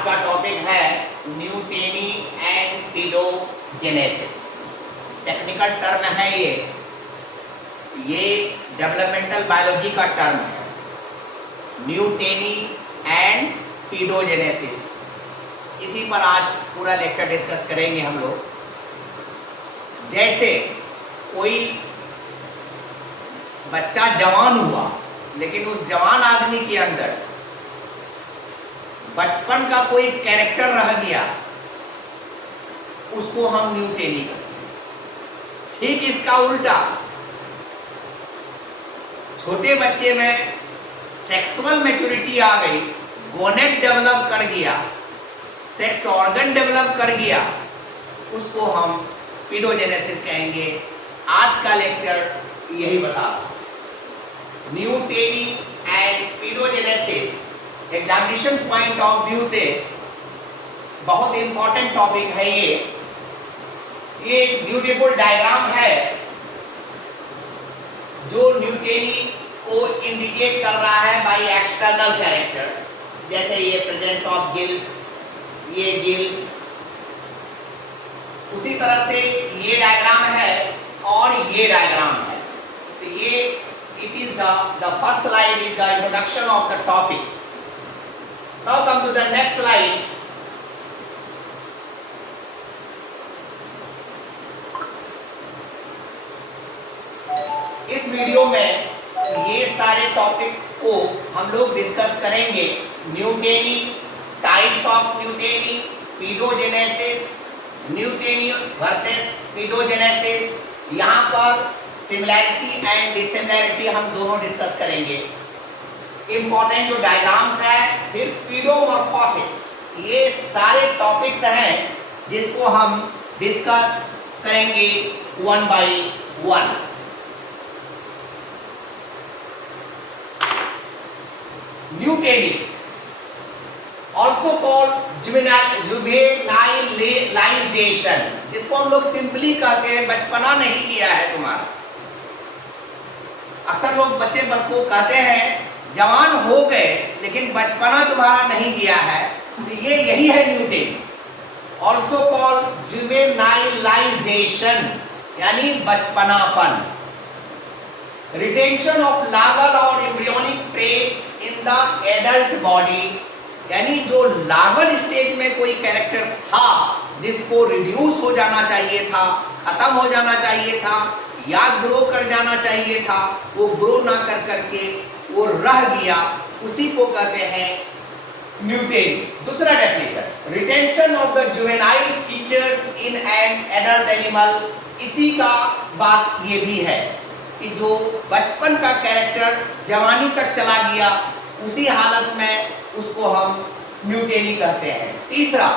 आज का टॉपिक है neoteny and paedogenesis. Technical term है ये डेवलपमेंटल बायोलॉजी का टर्म है, न्यूटेनी एंड पीडोजेनेसिस। इसी पर आज पूरा लेक्चर डिस्कस करेंगे हम लोग। जैसे कोई बच्चा जवान हुआ, लेकिन उस जवान आदमी के अंदर बचपन का कोई कैरेक्टर रह गया, उसको हम न्यूटेनी कहते हैं। ठीक इसका उल्टा, छोटे बच्चे में सेक्सुअल मैच्योरिटी आ गई, गोनेट डेवलप कर गया, सेक्स ऑर्गन डेवलप कर गया, उसको हम पीडोजेनेसिस कहेंगे। आज का लेक्चर यही बता neoteny and paedogenesis examination point of view से बहुत इंपॉर्टेंट टॉपिक है। ये एक ब्यूटीफुल डायग्राम है जो न्यूटेनी को इंडिकेट कर रहा है बाय एक्सटर्नल कैरेक्टर। जैसे ये प्रेजेंस ऑफ गिल्स, ये गिल्स, उसी तरह से ये डायग्राम है और ये डायग्राम है। तो ये it is the first slide is the introduction of the topic. Now come to the next slide. इस वीडियो में ये सारे टॉपिक्स को हम लोग डिस्कस करेंगे। Neoteny, types of neoteny, paedogenesis, neoteny versus paedogenesis. यहाँ पर सिमिलैरिटी एंड डिसिमिलैरिटी हम दोनों डिस्कस करेंगे। इंपॉर्टेंट जो डायग्राम्स है, फिर पीडोमॉर्फोसिस, ये सारे टॉपिक्स हैं जिसको हम डिस्कस करेंगे one by one. Neoteny also called juvenilization, जिसको हम लोग सिंपली कहते हैं बचपना नहीं किया है तुम्हारा। अक्सर लोग बच्चे को कहते हैं जवान हो गए लेकिन बचपना तुम्हारा नहीं गया है, तो ये यही है न्यूटेनी। ऑल्सो कॉल्ड जुवेनाइलाइजेशन, यानी बचपनापन। रिटेंशन ऑफ लार्वल और embryonic trait in the adult body, यानी जो लार्वल स्टेज में कोई कैरेक्टर था जिसको रिड्यूस हो जाना चाहिए था, खत्म हो जाना चाहिए था या ग्रो कर जाना चाहिए था, वो ग्रो ना कर करके वो रह गया, उसी को कहते हैं न्यूटेनी। दूसरा definition, retention of the juvenile features in an adult animal. इसी का बात ये भी है कि जो बचपन का कैरेक्टर जवानी तक चला गया, उसी हालत में उसको हम न्यूटेनी कहते हैं। तीसरा,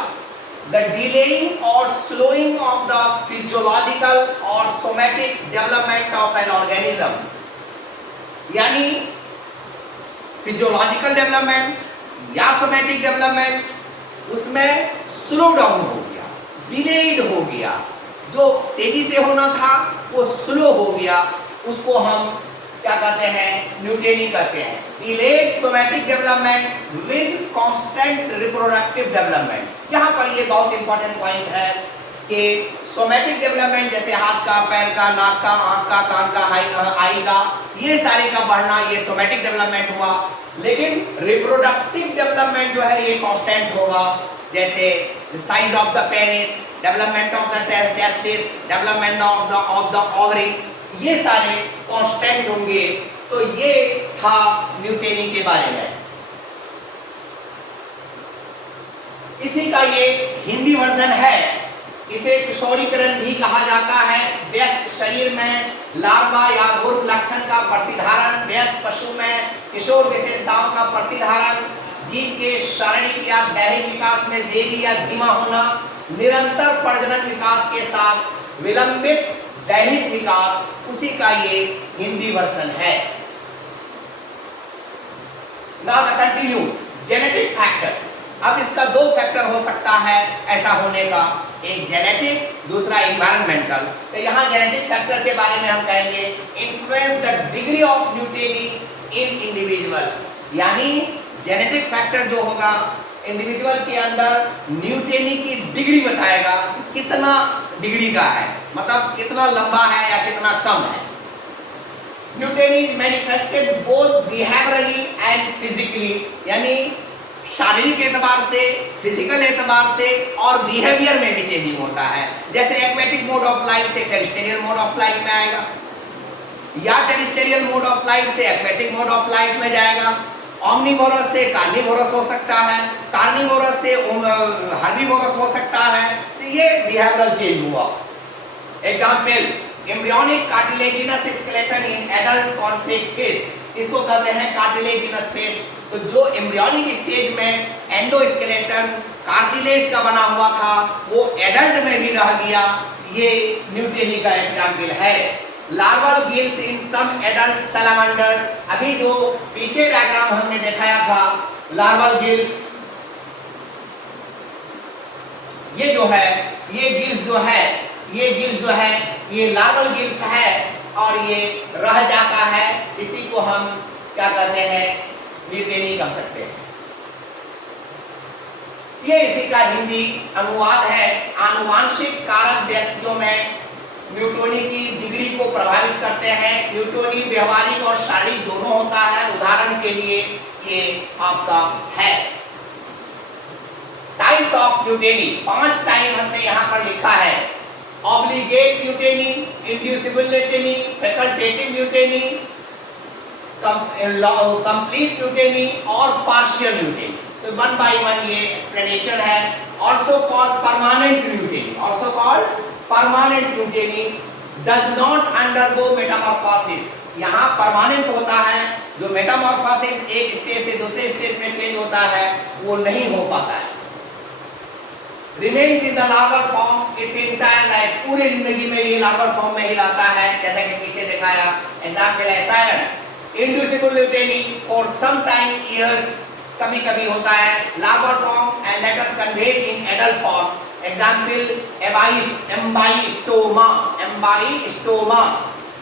द डिलेइंग और स्लोइंग ऑफ द फिजियोलॉजिकल और somatic development of an organism, यानी फिजियोलॉजिकल डेवलपमेंट या सोमैटिक डेवलपमेंट, उसमें स्लो डाउन हो गया, डिलेड हो गया। जो तेजी से होना था वो स्लो हो गया, उसको हम क्या कहते हैं, न्यूटेनी कहते हैं। Delayed somatic development with constant reproductive development. यहाँ पर ये बहुत इंपॉर्टेंट पॉइंट है कि सोमैटिक डेवलपमेंट जैसे हाथ का, पैर का, नाक का, आंख का, कान का, आई का, ये सारे का बढ़ना, ये सोमैटिक डेवलपमेंट हुआ। लेकिन रिप्रोडक्टिव डेवलपमेंट जो है ये कांस्टेंट होगा। जैसे size of the penis, development of the testis, development of the ovary, ये सारे कांस्टेंट होंगे। तो ये था न्यूटेनी के बारे में। इसी का ये हिंदी वर्जन है। इसे किशोरीकरण भी कहा जाता है। वयस्क शरीर में लार्वा या गर्भ लक्षण का प्रतिधारण, वयस्क पशु में किशोर विशेषताओं का प्रतिधारण, जीव के शारीरिक या दैहिक विकास में देरी या धीमा होना, निरंतर प्रजनन विकास के साथ विलंबित दैहिक विकास, उसी का ये हिंदी वर्जन है। Now the continue genetic factors. अब इसका दो फैक्टर हो सकता है ऐसा होने का, एक जेनेटिक, दूसरा एनवायरमेंटल। तो यहाँ जेनेटिक फैक्टर के बारे में हम कहेंगे influence the degree of neoteny in individuals, यानी जेनेटिक फैक्टर जो होगा इंडिविजुअल के अंदर न्यूटनी की डिग्री बताएगा कितना डिग्री का है, मतलब कितना लंबा है या कितना कम है। Neoteny is manifested both behaviourally and physically, यानी शारीरिक एतबार से, फिजिकल एतबार से और बिहेवियर में भी चेंजिंग होता है। जैसे एक्वेटिक मोड ऑफ लाइफ से टेरेस्ट्रियल मोड ऑफ लाइफ में आएगा, या टेरेस्ट्रियल मोड ऑफ लाइफ से एक्वेटिक मोड ऑफ लाइफ में जाएगा। ऑमनीवोरस से कार्निवोरस हो सकता है, कार्निवोरस से हर्बीवोरस हो सकता है। तो ये बिहेवियरल चेंज हुआ। Example, embryonic cartilaginous skeleton in adult conflict face, इसको कहते हैं कार्टिलेजिनस फेस। तो जो एम्ब्रियोनिक स्टेज में एंडोस्केलेटन कार्टिलेज का बना हुआ था वो एडल्ट में भी रह गया, ये न्यूटनी का एग्जाम्पल है। Larval gills in some adult salamander, अभी जो पीछे डायग्राम हमने दिखाया था लार्वल गिल्स, ये जो है ये गिल्स जो है ये लार्वल गिल्स है और ये रह जाता है, इसी को हम क्या कहते हैं, न्यूटनी कह सकते हैं। ये इसी का हिंदी अनुवाद है। आनुवांशिक कारक व्यक्तियों में न्यूटनी की डिग्री को प्रभावित करते हैं। न्यूटनी व्यवहारिक और शारीरिक दोनों होता है। उदाहरण के लिए ये आपका है टाइप्स ऑफ न्यूटनी, 5 टाइप हमने यहाँ पर लिखा है। ऑब्लिगेट न्यूटनी, इंड्यूसिबल न्यूटनी, फैकल्टेटिव न्यूटनी, कंप्लीट न्यूटनी और पार्शियल न्यूटनी। तो 1 by 1 ये एक्सप्लेनेशन है। Also called permanent neoteny, also called permanent neoteny does not undergo metamorphosis, यहाँ परमानेंट होता है। जो मेटामॉर्फोसिस एक स्टेज से दूसरे स्टेज में चेंज होता है वो नहीं हो पाता है। Remains in the larval form its entire life, पूरी जिंदगी में ये लार्वल फॉर्म में ही रहता है, जैसा कि पीछे दिखाया। एग्जाम्पल है siren, inducible neoteny for some time years, कभी कभी होता है larval form and later converted in adult form. Example Ambystoma, Ambystoma.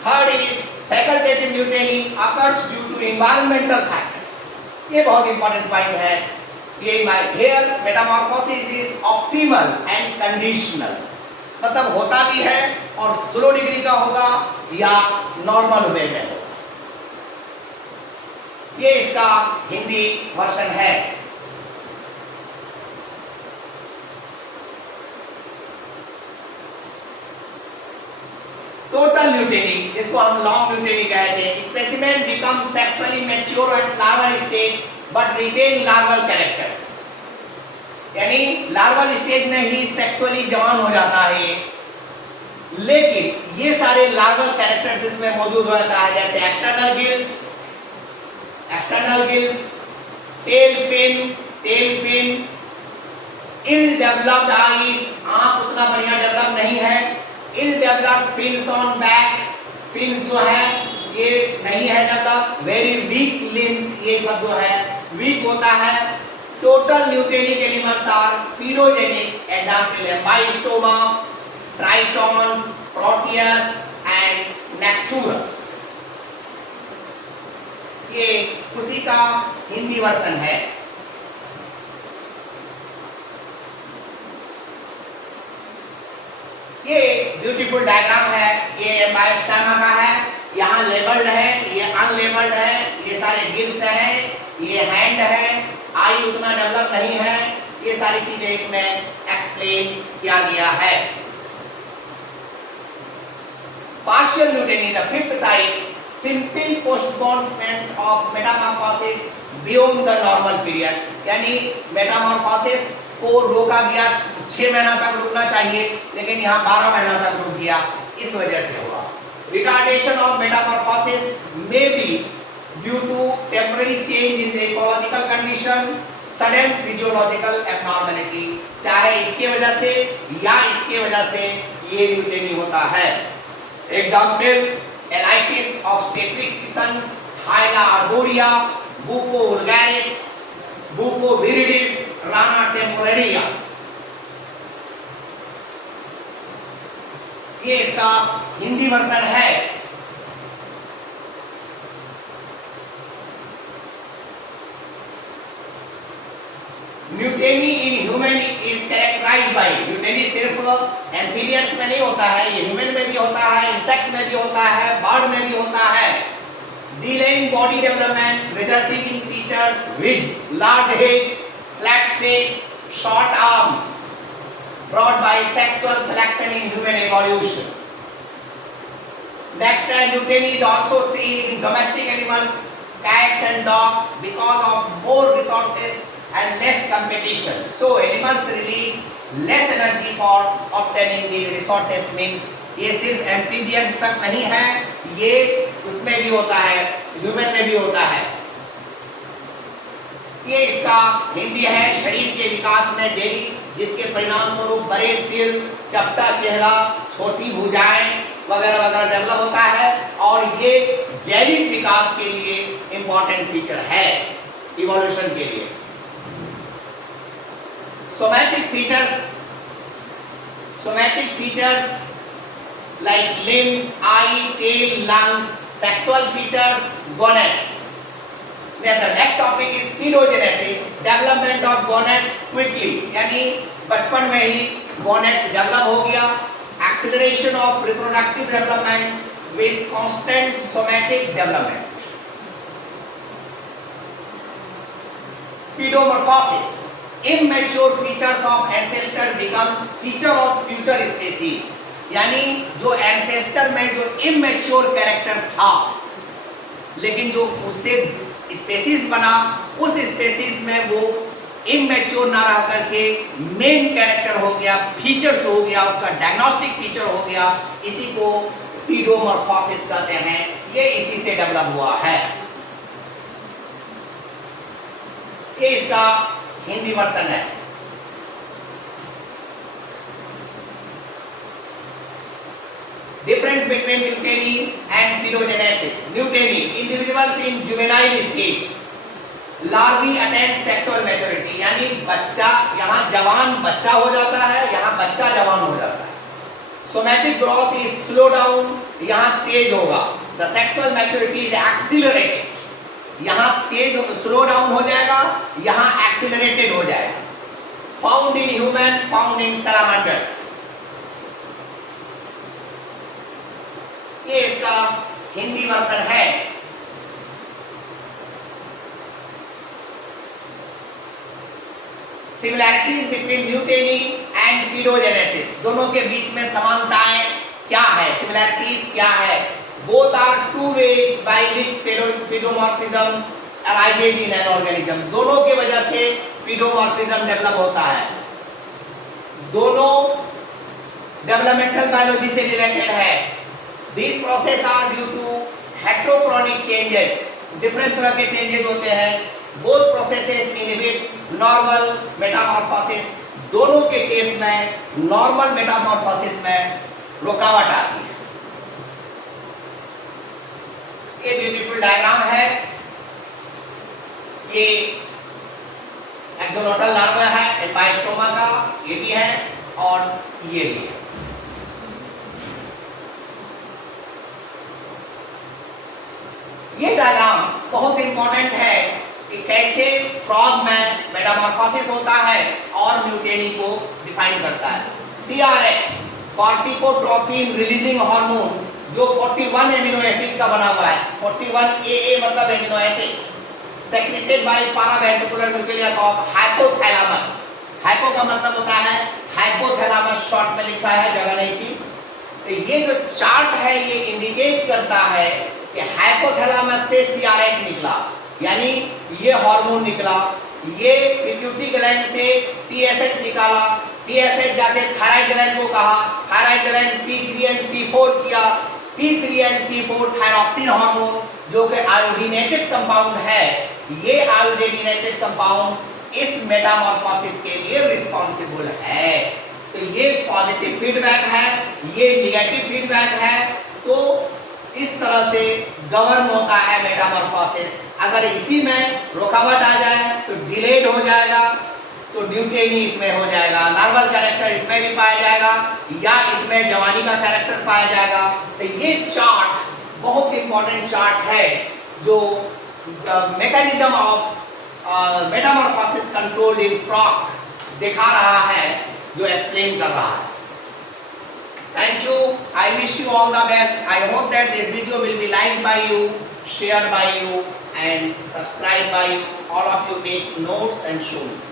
Third is facultative neoteny occurs due to environmental factors, ये बहुत इंपॉर्टेंट पॉइंट है। ये here metamorphosis is optimal and conditional, मतलब होता भी है और स्लो डिग्री का होगा या नॉर्मल वे में होगा। ये इसका हिंदी वर्जन है। टोटल न्यूटनी, इसको हम लॉन्ग न्यूटनी कहते हैं। Specimen become sexually mature at larval stage but retain larval characters, यानी लार्वल स्टेज में ही सेक्सुअली जवान हो जाता है, लेकिन ये सारे लार्वल कैरेक्टर्स इसमें मौजूद रहता है। जैसे external gills, tail fin, ill developed eyes, आंख उतना बढ़िया डेवलप नहीं है। Ill developed fins on back, fins जो है ये नहीं है डेवलप। वेरी वीक लिम्स, ये सब जो है वीक होता है। टोटल न्यूटनी के animals are paedogenic, example Ambystoma, Triton, Proteus and Necturus. ये उसी का हिंदी वर्जन है। ये ब्यूटीफुल डायग्राम है, ये एम्बाइस्टोमा का है। यहाँ लेबल्ड है, ये अनलेबल्ड है, ये सारे गिल्स हैं, ये हैंड है, आई उतना डेवलप नहीं है। ये सारी चीजें इसमें एक्सप्लेन किया गया है। Partial neoteny the fifth type, simple postponement of metamorphosis beyond the normal period, यानी मेटामॉर्फोसिस को रोका गया, 6 महीना तक रुकना चाहिए लेकिन यहाँ 12 महीना तक रुक गया, इस वजह से हुआ। Retardation of Metamorphosis may be due to temporary change in the ecological condition, sudden physiological abnormality, चाहे इसके वजह से या इसके वजह से ये न्यूटनी होता है। Example Alytes obstetricans, Hyla arborea, Bufo vulgaris, Bufo viridis, Rana temporaria. ये इसका हिंदी वर्जन है। Neoteny in human is characterised by, neoteny सिर्फ एम्फीबियंस में नहीं होता है, ये ह्यूमन में भी होता है, इंसेक्ट में भी होता है, बर्ड में भी होता है। Delaying body development resulting in features with large head, flat face, short arms brought by sexual selection in human evolution. Next, Newton is also seen in domestic animals, cats and dogs because of more resources and less competition. So animals release less energy for obtaining the resources. Means ये सिर्फ amphibians तक नहीं है, ये उसमें भी होता है, ह्यूमन में भी होता है। ये इसका हिंदी है, शरीर के विकास में देरी जिसके परिणाम स्वरूप बड़े सिर, चपटा चेहरा, छोटी भुजाएं वगैरह वगैरह डेवलप होता है, और ये जैविक विकास के लिए इंपॉर्टेंट फीचर है इवोल्यूशन के लिए। Somatic features like limbs, eye, tail, lungs, sexual features, gonads. The next topic is pedogenesis, development of gonads quickly, यानी बचपन में ही gonads develop हो गया, acceleration of reproductive development with constant somatic development. Pedomorphosis, immature features of ancestor becomes feature of future species, यानी जो ancestor में जो immature character था, लेकिन जो उससे स्पेसीज बना, उस स्पेसीज में वो इमेच्योर ना रह करके मेन कैरेक्टर हो गया, फीचर्स हो गया, उसका डायग्नोस्टिक फीचर हो गया, इसी को पीडोमॉर्फोसिस कहते हैं। ये इसी से डेवलप हुआ है। ये इसका हिंदी वर्जन है। Difference between neuteny and pedogenesis. Neuteny, individuals in juvenile stage, larvae attain sexual maturity, यानी बच्चा यहाँ जवान बच्चा हो जाता है, यहाँ बच्चा जवान हो जाता है। Somatic growth is slow down, यहाँ तेज होगा। The sexual maturity is accelerated, यहाँ तेज slow down हो जाएगा, यहाँ accelerated हो जाएगा। Found in human, found in salamanders. ये इसका हिंदी वर्जन है। Similarities between neoteny and paedogenesis, दोनों के बीच में समानताएं क्या है, सिमिलैरिटीज क्या है? Both are two ways by which paedomorphism arises in an organism, दोनों की वजह से पीडोमॉर्फिज्म डेवलप होता है। दोनों डेवलपमेंटल बायोलॉजी से रिलेटेड है। These processes are due to heterochronic changes, different तरह के चेंजेस होते हैं। Both processes inhibit normal metamorphosis, दोनों के केस में नॉर्मल मेटामॉर्फोसिस में रुकावट आती है। ये ब्यूटीफुल डायग्राम है। ये एक्सोलोटल लार्वा है एम्पाइस्टोमा का, ये भी है और ये भी है। ये डायग्राम बहुत इंपॉर्टेंट है कि कैसे फ्रॉग में मेटामॉर्फोसिस होता है और न्यूटेनी को डिफाइन करता है। CRH कॉर्टिकोट्रोपिन रिलीजिंग हार्मोन जो 41 एमिनो एसिड का बना हुआ है, 41 AA मतलब amino acid, secreted bye paraventricular nucleus of hypothalamus. Hypo का मतलब होता है हाइपोथैलेमस, शॉर्ट में लिखा है, जगह नहीं थी। तो ये जो चार्ट है ये इंडिकेट करता है कि हाइपोथैलेमस से CRH निकला, यानी ये हार्मोन निकला, ये पिट्यूटरी ग्लैंड से TSH निकाला, TSH जाके थायराइड ग्लैंड को कहा, thyroid gland T3 and T4 किया, T3 and T4 thyroxine hormone जो कि आयोडीनेटेड कंपाउंड है, ये आयोडीनेटेड कंपाउंड इस मेटामॉर्फोसिस के लिए रिस्पॉन्सिबल है। तो ये पॉजिटिव फीडबैक है, ये निगेटिव फीडबैक है। तो इस तरह से गवर्न होता है मेटामॉर्फोसिस। अगर इसी में रुकावट आ जाए तो डिलेड हो जाएगा, तो न्यूटेनी इसमें हो जाएगा, लार्वल कैरेक्टर इसमें भी पाया जाएगा, या इसमें जवानी का कैरेक्टर पाया जाएगा। तो ये चार्ट बहुत इंपॉर्टेंट चार्ट है जो mechanism of Metamorphosis controlled in frog दिखा रहा है, जो एक्सप्लेन कर रहा है. Thank you. I wish you all the best. I hope that this video will be liked by you, shared by you, and subscribed by you. All of you make notes and show me.